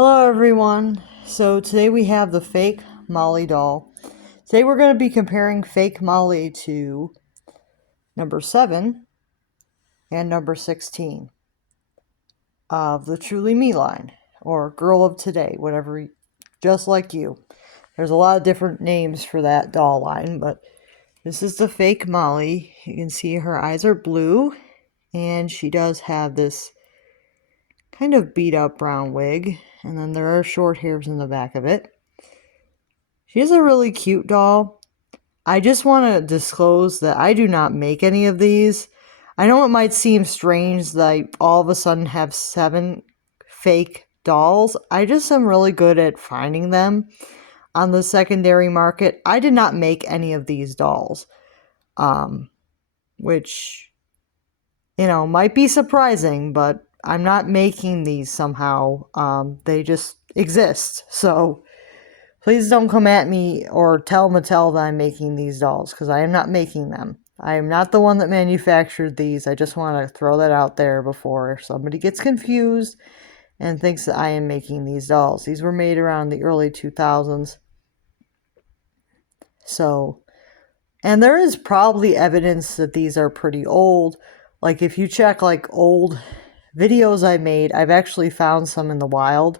Hello everyone. So today we have the fake Molly doll. Today we're going to be comparing fake Molly to number 7 and number 16 of the Truly Me line, or Girl of Today, whatever, just like you. There's a lot of different names for that doll line, but this is the fake Molly. You can see her eyes are blue, and she does have this kind of beat up brown wig, and then there are short hairs in the back of it. She's a really cute doll. I just want to disclose that I do not make any of these. I know it might seem strange that I all of a sudden have 7 fake dolls. I just am really good at finding them on the secondary market. I did not make any of these dolls, which, might be surprising, but I'm not making these somehow. They just exist, so please don't come at me or tell Mattel that I'm making these dolls, because I am not making them. I am not the one that manufactured these. I just want to throw that out there before somebody gets confused and thinks that I am making these dolls. These were made around the early 2000s. So, and there is probably evidence that these are pretty old. Like if you check like old videos I made, I've actually found some in the wild.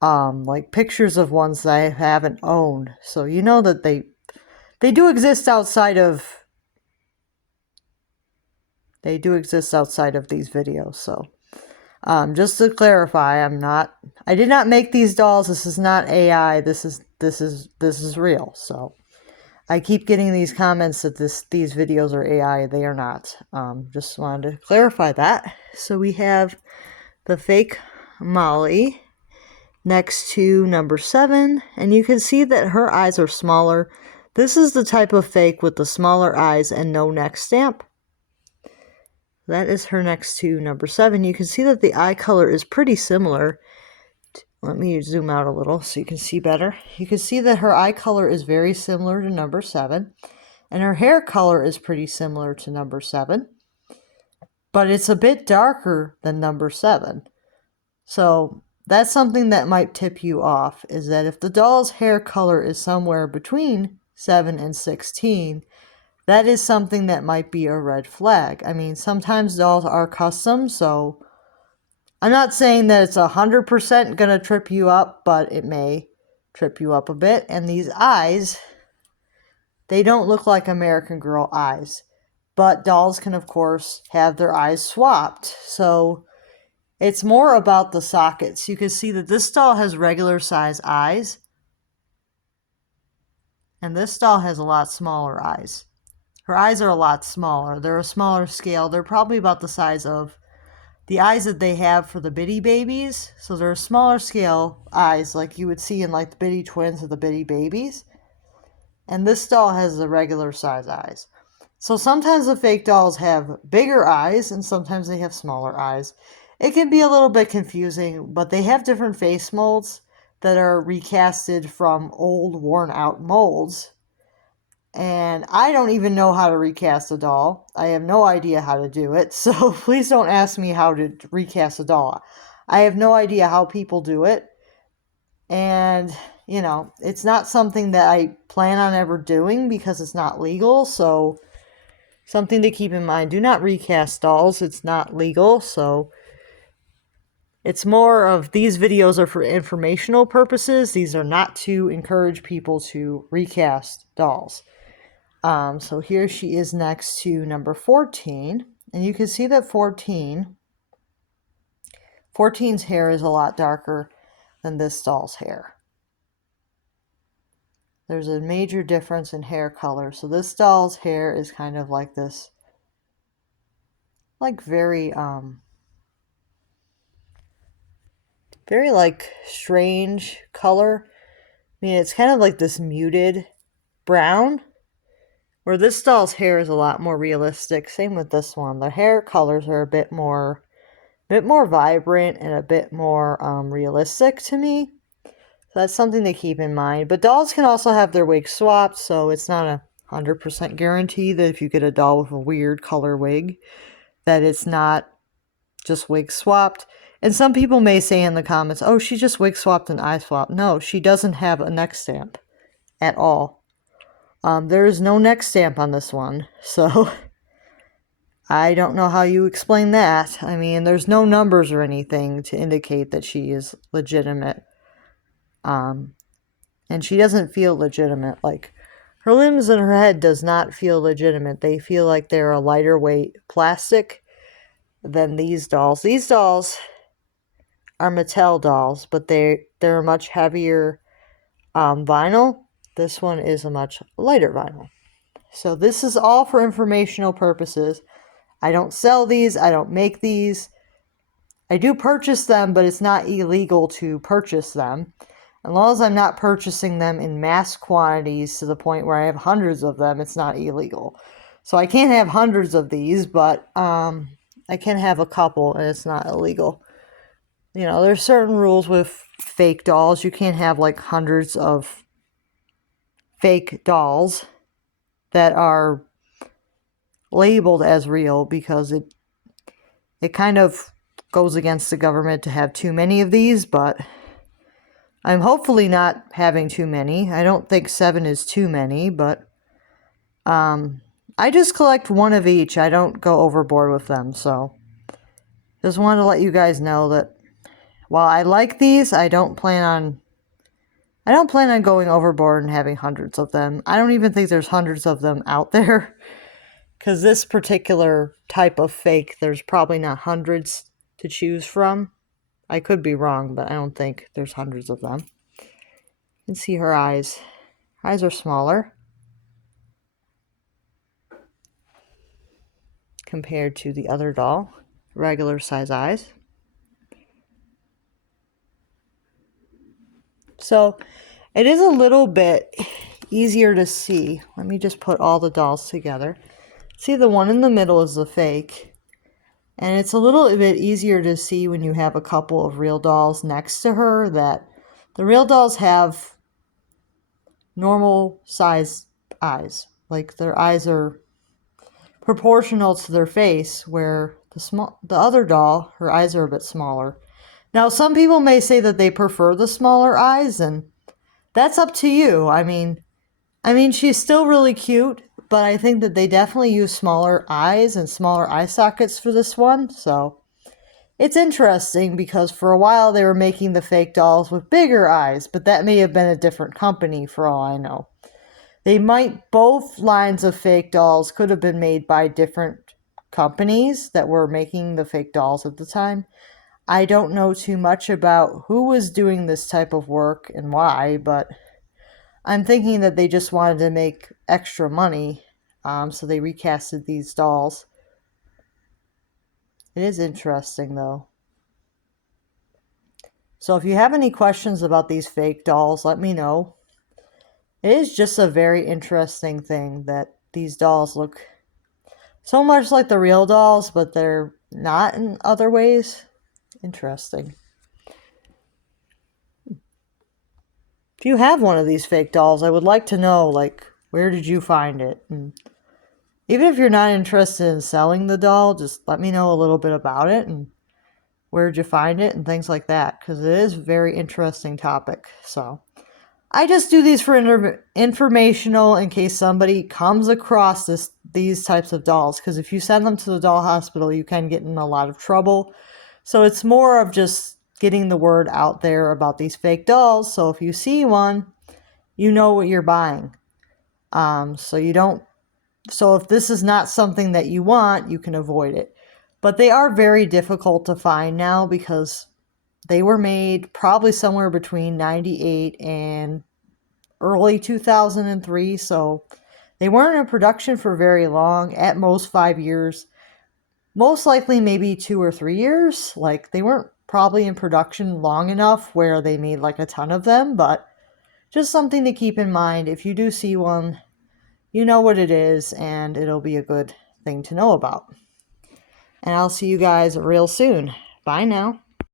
Like pictures of ones that I haven't owned. So you know that they do exist outside of these videos. So just to clarify, I did not make these dolls. This is not AI. This is real. So I keep getting these comments that these videos are AI. They are not. Just wanted to clarify that. So we have the fake Molly next to number 7, and you can see that her eyes are smaller. This is the type of fake with the smaller eyes and no neck stamp. That is her next to number 7. You can see that the eye color is pretty similar. Let me zoom out a little so you can see better. You can see that her eye color is very similar to number 7, and her hair color is pretty similar to number 7, but it's a bit darker than number 7. So that's something that might tip you off, is that if the doll's hair color is somewhere between 7 and 16, that is something that might be a red flag. I mean, sometimes dolls are custom, so I'm not saying that it's 100% gonna trip you up, but it may trip you up a bit. And these eyes, they don't look like American Girl eyes, but dolls can, of course, have their eyes swapped. So it's more about the sockets. You can see that this doll has regular size eyes, and this doll has a lot smaller eyes. Her eyes are a lot smaller. They're a smaller scale. They're probably about the size of the eyes that they have for the Bitty Babies. So they're a smaller scale eyes like you would see in like the Bitty Twins or the Bitty Babies. And this doll has the regular size eyes. So sometimes the fake dolls have bigger eyes and sometimes they have smaller eyes. It can be a little bit confusing, but they have different face molds that are recasted from old worn out molds. And I don't even know how to recast a doll. I have no idea how to do it, so please don't ask me how to recast a doll. I have no idea how people do it. And, it's not something that I plan on ever doing because it's not legal, so something to keep in mind. Do not recast dolls. It's not legal, so it's more of these videos are for informational purposes. These are not to encourage people to recast dolls. So here she is next to number 14. And you can see that 14's hair is a lot darker than this doll's hair. There's a major difference in hair color. So this doll's hair is kind of like this, like very like strange color. I mean, it's kind of like this muted brown, where this doll's hair is a lot more realistic. Same with this one. The hair colors are a bit more vibrant and a bit more realistic to me. So that's something to keep in mind. But dolls can also have their wigs swapped, so it's not a 100% guarantee that if you get a doll with a weird color wig, that it's not just wig swapped. And some people may say in the comments, oh, she just wig swapped and eye swapped. No, she doesn't have a neck stamp at all. There is no neck stamp on this one, so I don't know how you explain that. I mean, there's no numbers or anything to indicate that she is legitimate. And she doesn't feel legitimate. Like, her limbs and her head does not feel legitimate. They feel like they're a lighter weight plastic than these dolls. These dolls are Mattel dolls, but they're a much heavier vinyl. This one is a much lighter vinyl. So this is all for informational purposes. I don't sell these. I don't make these. I do purchase them, but it's not illegal to purchase them. As long as I'm not purchasing them in mass quantities to the point where I have hundreds of them, it's not illegal. So I can't have hundreds of these, but I can have a couple, and it's not illegal. You know, there's certain rules with fake dolls. You can't have like hundreds of fake dolls that are labeled as real, because it kind of goes against the government to have too many of these, but I'm hopefully not having too many. I don't think 7 is too many, but I just collect one of each. I don't go overboard with them, so just wanted to let you guys know that while I like these, I don't plan on going overboard and having hundreds of them. I don't even think there's hundreds of them out there, because this particular type of fake, there's probably not hundreds to choose from. I could be wrong, but I don't think there's hundreds of them. You can see her eyes. Her eyes are smaller compared to the other doll. Regular size eyes. So it is a little bit easier to see. Let me just put all the dolls together. See, the one in the middle is the fake. And it's a little bit easier to see when you have a couple of real dolls next to her, that the real dolls have normal size eyes. Like, their eyes are proportional to their face, where the other doll, her eyes are a bit smaller. Now, some people may say that they prefer the smaller eyes, and that's up to you. I mean, she's still really cute, but I think that they definitely use smaller eyes and smaller eye sockets for this one. So it's interesting, because for a while they were making the fake dolls with bigger eyes, but that may have been a different company for all I know. Both lines of fake dolls could have been made by different companies that were making the fake dolls at the time. I don't know too much about who was doing this type of work and why, but I'm thinking that they just wanted to make extra money, so they recasted these dolls. It is interesting, though. So if you have any questions about these fake dolls, let me know. It is just a very interesting thing that these dolls look so much like the real dolls, but they're not in other ways. Interesting. If you have one of these fake dolls, I would like to know, like, where did you find it? And even if you're not interested in selling the doll, just let me know a little bit about it and where did you find it and things like that, because it is a very interesting topic. So I just do these for informational, in case somebody comes across these types of dolls, because if you send them to the doll hospital, you can get in a lot of trouble. So it's more of just getting the word out there about these fake dolls, so if you see one, you know what you're buying. So if this is not something that you want, you can avoid it. But they are very difficult to find now, because they were made probably somewhere between 98 and early 2003, so they weren't in production for very long, at most 5 years. Most likely maybe 2 or 3 years. Like, they weren't probably in production long enough where they made like a ton of them, but just something to keep in mind. If you do see one, you know what it is, and it'll be a good thing to know about. And I'll see you guys real soon. Bye now.